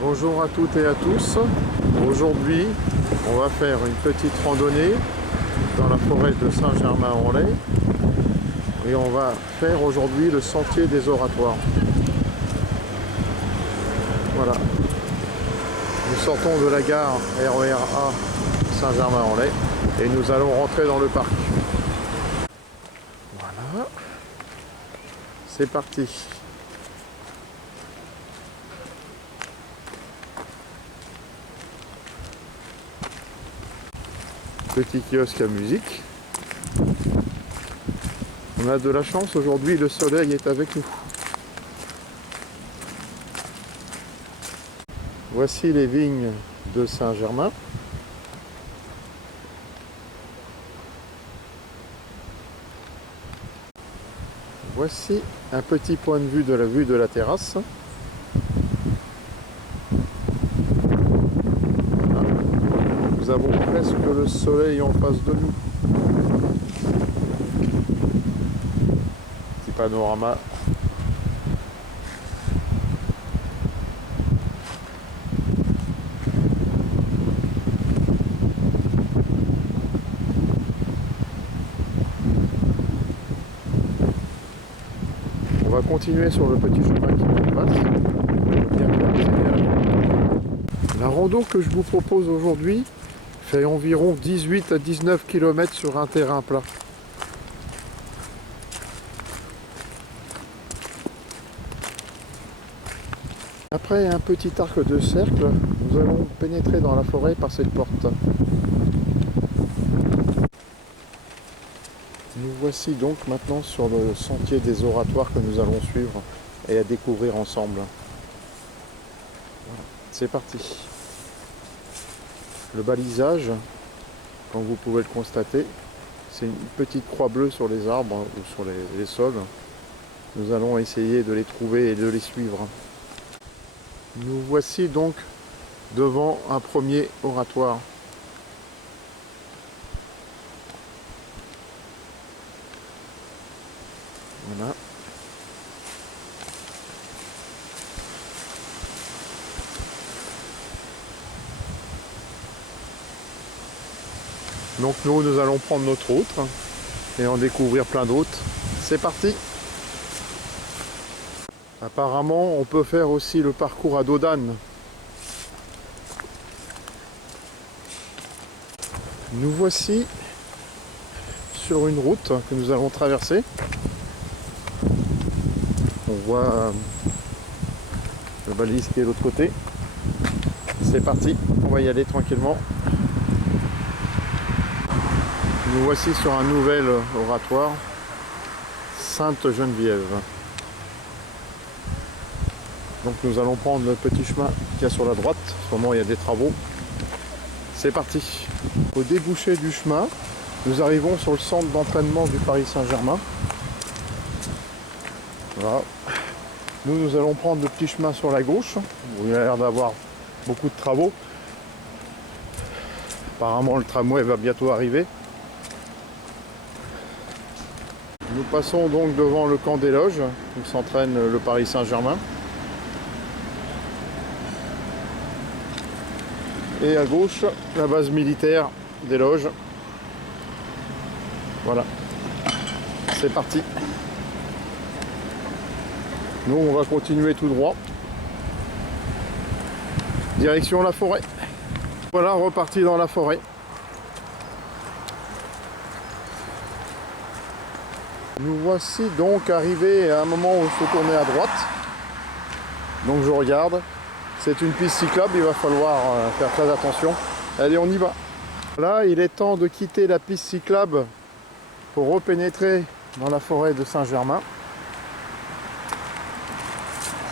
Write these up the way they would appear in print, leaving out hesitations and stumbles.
Bonjour à toutes et à tous. Aujourd'hui, on va faire une petite randonnée dans la forêt de Saint-Germain-en-Laye et on va faire aujourd'hui le sentier des oratoires. Voilà. Nous sortons de la gare RER A Saint-Germain-en-Laye et nous allons rentrer dans le parc. Voilà. C'est parti. Petit kiosque à musique. On a de la chance aujourd'hui, le soleil est avec nous. Voici les vignes de Saint-Germain. Voici un petit point de vue de la terrasse. Nous avons presque le soleil en face de nous. Petit panorama. On va continuer sur le petit chemin qui nous passe. La rando que je vous propose aujourd'hui fait environ 18 à 19 km sur un terrain plat. Après un petit arc de cercle, nous allons pénétrer dans la forêt par cette porte. Nous voici donc maintenant sur le sentier des oratoires que nous allons suivre et à découvrir ensemble. Voilà, c'est parti. Le balisage, comme vous pouvez le constater, c'est une petite croix bleue sur les arbres ou sur les sols. Nous allons essayer de les trouver et de les suivre. Nous voici donc devant un premier oratoire. Voilà. Donc nous allons prendre notre route et en découvrir plein d'autres. C'est parti! Apparemment, on peut faire aussi le parcours à dos d'âne. Nous voici sur une route que nous allons traverser. On voit le balise qui est de l'autre côté. C'est parti, on va y aller tranquillement. Nous voici sur un nouvel oratoire, Sainte-Geneviève. Donc nous allons prendre le petit chemin qu'il y a sur la droite. En ce moment il y a des travaux. C'est parti. Au débouché du chemin, nous arrivons sur le centre d'entraînement du Paris Saint-Germain. Voilà. Nous allons prendre le petit chemin sur la gauche, où il y a l'air d'avoir beaucoup de travaux. Apparemment le tramway va bientôt arriver. Nous passons donc devant le camp des loges, où s'entraîne le Paris Saint-Germain. Et à gauche, la base militaire des loges. Voilà. C'est parti. Nous, on va continuer tout droit. Direction la forêt. Voilà, reparti dans la forêt. Nous voici donc arrivés à un moment où il faut tourner à droite. Donc je regarde. C'est une piste cyclable, il va falloir faire très attention. Allez, on y va. Là, il est temps de quitter la piste cyclable pour repénétrer dans la forêt de Saint-Germain.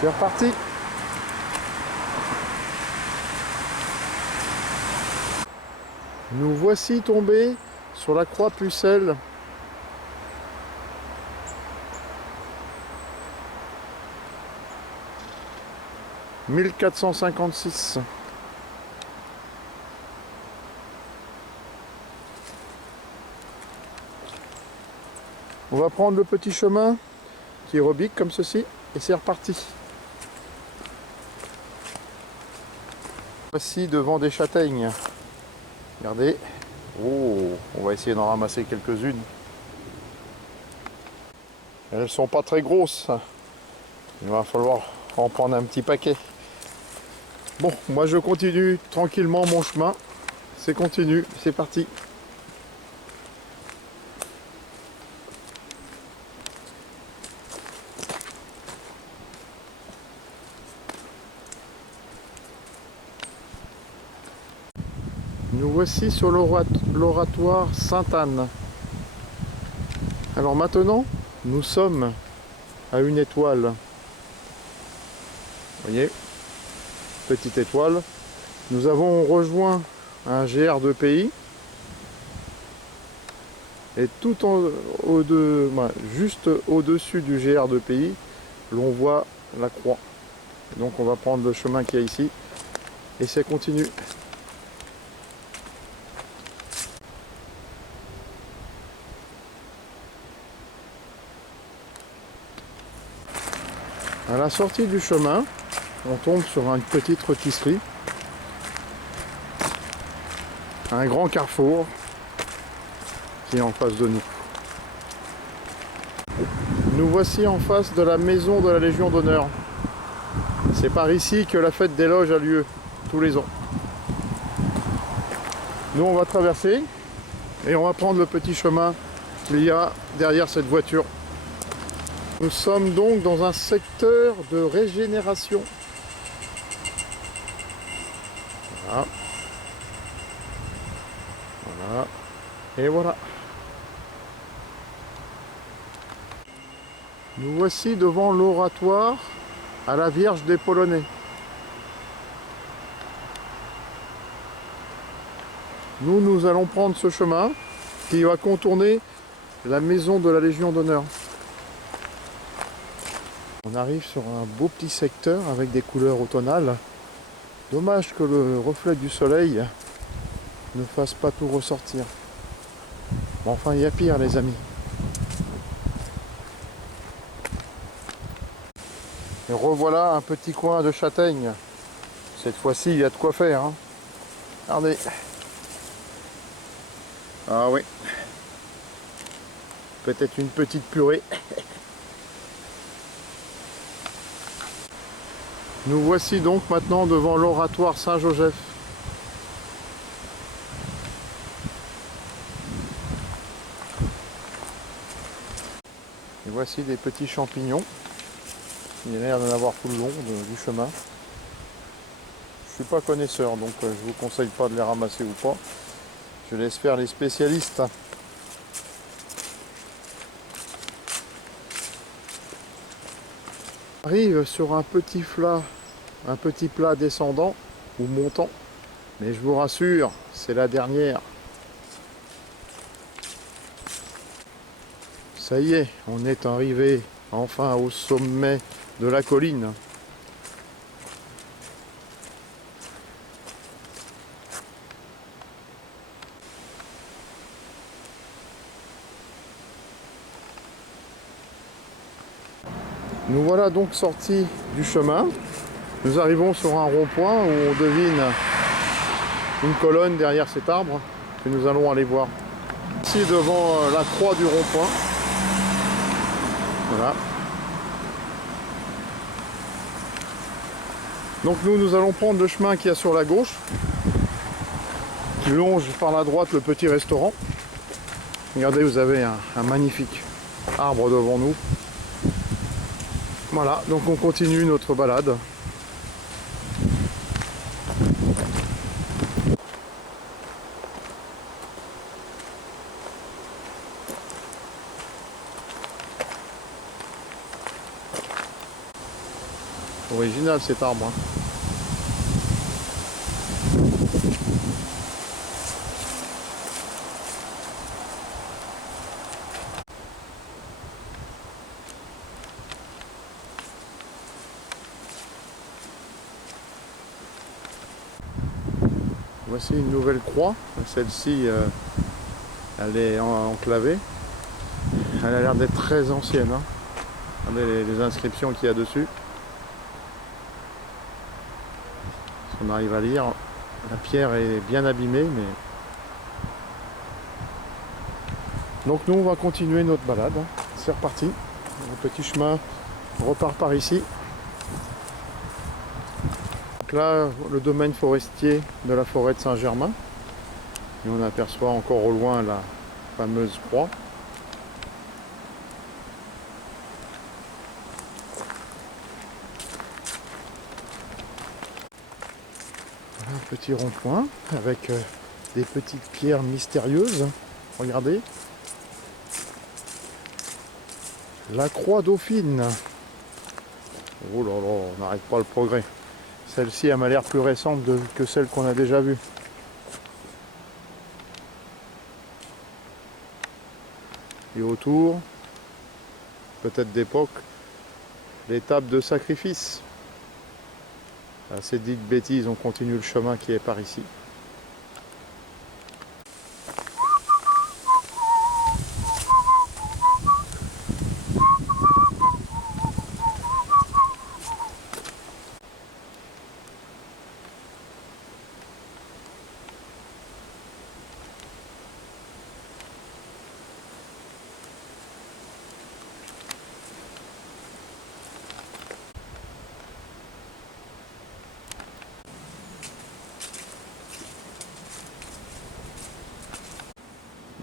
C'est reparti. Nous voici tombés sur la croix Pucelle. « 1456 ». On va prendre le petit chemin qui rebique comme ceci et c'est reparti. Voici devant des châtaignes. Regardez. Oh, on va essayer d'en ramasser quelques-unes. Elles sont pas très grosses. Il va falloir en prendre un petit paquet. Bon, moi je continue tranquillement mon chemin. C'est continu, c'est parti. Nous voici sur l'oratoire Sainte-Anne. Alors maintenant, nous sommes à une étoile. Vous voyez, petite étoile. Nous avons rejoint un GR2PI. Et tout juste au-dessus du GR2PI, l'on voit la croix. Donc on va prendre le chemin qu'il y a ici. Et ça continue. À la sortie du chemin, on tombe sur une petite rôtisserie, un grand carrefour qui est en face de nous. Nous voici en face de la maison de la Légion d'honneur. C'est par ici que la fête des loges a lieu tous les ans. Nous on va traverser et on va prendre le petit chemin qu'il y a derrière cette voiture. Nous sommes donc dans un secteur de régénération. Voilà. Voilà. Et voilà. Nous voici devant l'oratoire à la Vierge des Polonais. Nous allons prendre ce chemin qui va contourner la maison de la Légion d'honneur. On arrive sur un beau petit secteur avec des couleurs automnales. Dommage que le reflet du soleil ne fasse pas tout ressortir. Bon, enfin, il y a pire, les amis. Et revoilà un petit coin de châtaigne. Cette fois-ci, il y a de quoi faire. Hein. Regardez. Ah oui. Peut-être une petite purée. Nous voici donc maintenant devant l'oratoire Saint-Joseph. Et voici des petits champignons. Il y a l'air d'en avoir tout le long du chemin. Je suis pas connaisseur, donc je vous conseille pas de les ramasser ou pas. Je laisse faire les spécialistes. On arrive sur un petit plat descendant ou montant, mais je vous rassure, c'est la dernière. Ça y est, on est arrivé enfin au sommet de la colline. Nous voilà donc sortis du chemin. Nous arrivons sur un rond-point où on devine une colonne derrière cet arbre que nous allons aller voir. Ici devant la croix du rond-point. Voilà. Donc nous allons prendre le chemin qu'il y a sur la gauche, qui longe par la droite le petit restaurant. Regardez, vous avez un magnifique arbre devant nous. Voilà, donc on continue notre balade. Original cet arbre. Hein. Voici une nouvelle croix. Celle-ci, elle est enclavée. Elle a l'air d'être très ancienne. Hein. Regardez les inscriptions qu'il y a dessus. Si on arrive à lire. La pierre est bien abîmée, mais... Donc nous, on va continuer notre balade. C'est reparti. Le petit chemin repart par ici. Donc là, le domaine forestier de la forêt de Saint-Germain. Et on aperçoit encore au loin la fameuse croix. Voilà un petit rond-point avec des petites pierres mystérieuses. Regardez. La croix dauphine. Oh là là, on n'arrête pas le progrès. Celle-ci, elle m'a l'air plus récente que celle qu'on a déjà vue. Et autour, peut-être d'époque, les tables de sacrifice. C'est dit de bêtises, on continue le chemin qui est par ici.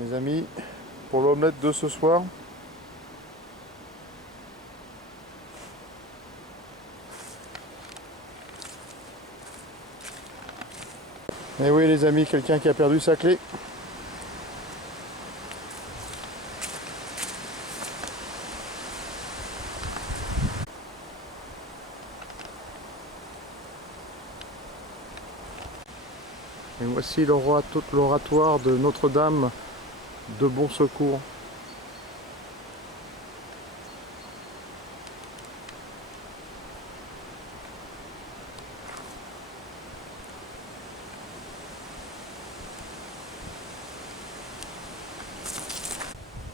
Mes amis, pour l'omelette de ce soir, et oui les amis, quelqu'un qui a perdu sa clé. Et voici l'oratoire de Notre-Dame de Bon Secours.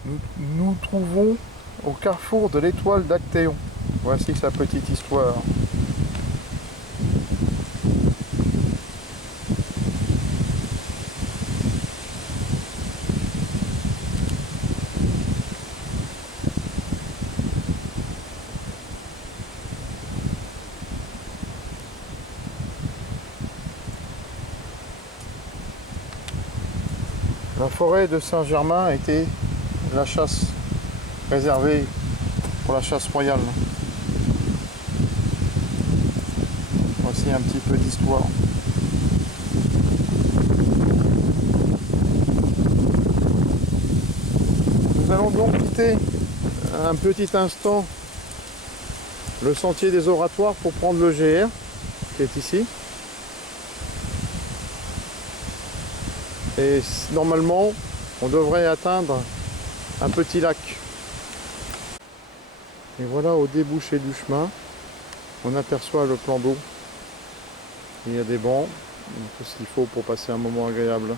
Nous nous trouvons au carrefour de l'étoile d'Actéon. Voici sa petite histoire. La forêt de Saint-Germain était la chasse réservée pour la chasse royale. Voici un petit peu d'histoire. Nous allons donc quitter un petit instant le sentier des oratoires pour prendre le GR qui est ici. Et normalement, on devrait atteindre un petit lac. Et voilà, au débouché du chemin, on aperçoit le plan d'eau. Il y a des bancs, tout ce qu'il faut pour passer un moment agréable.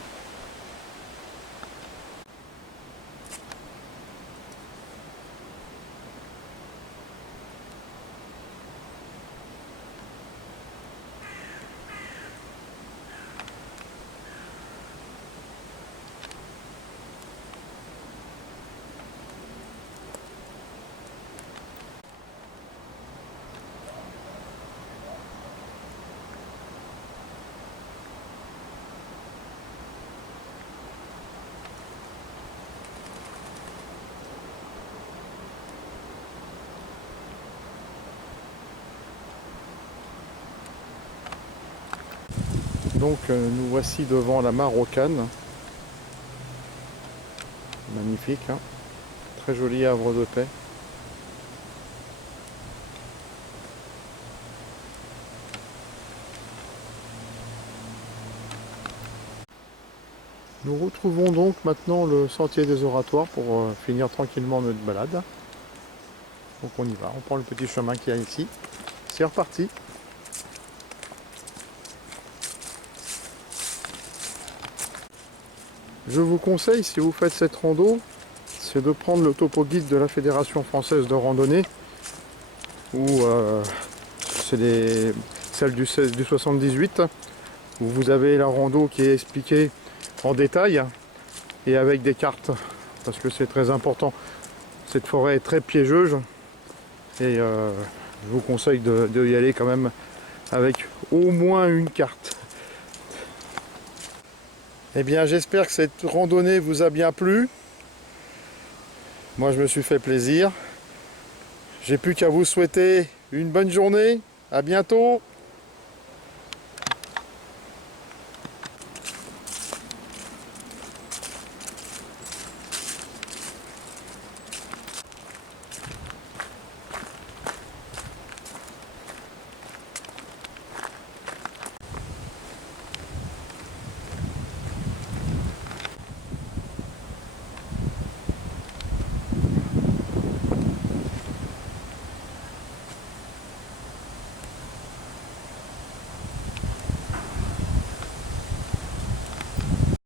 Donc nous voici devant la Marocanne. Magnifique, hein, très joli havre de paix. Nous retrouvons donc maintenant le sentier des oratoires pour finir tranquillement notre balade. Donc on y va, on prend le petit chemin qu'il y a ici. C'est reparti. Je vous conseille, si vous faites cette rando, c'est de prendre le topo guide de la Fédération française de randonnée, ou c'est celle du 78, où vous avez la rando qui est expliquée en détail et avec des cartes, parce que c'est très important. Cette forêt est très piégeuse et je vous conseille de y aller quand même avec au moins une carte. Eh bien, j'espère que cette randonnée vous a bien plu. Moi, je me suis fait plaisir. J'ai plus qu'à vous souhaiter une bonne journée. À bientôt.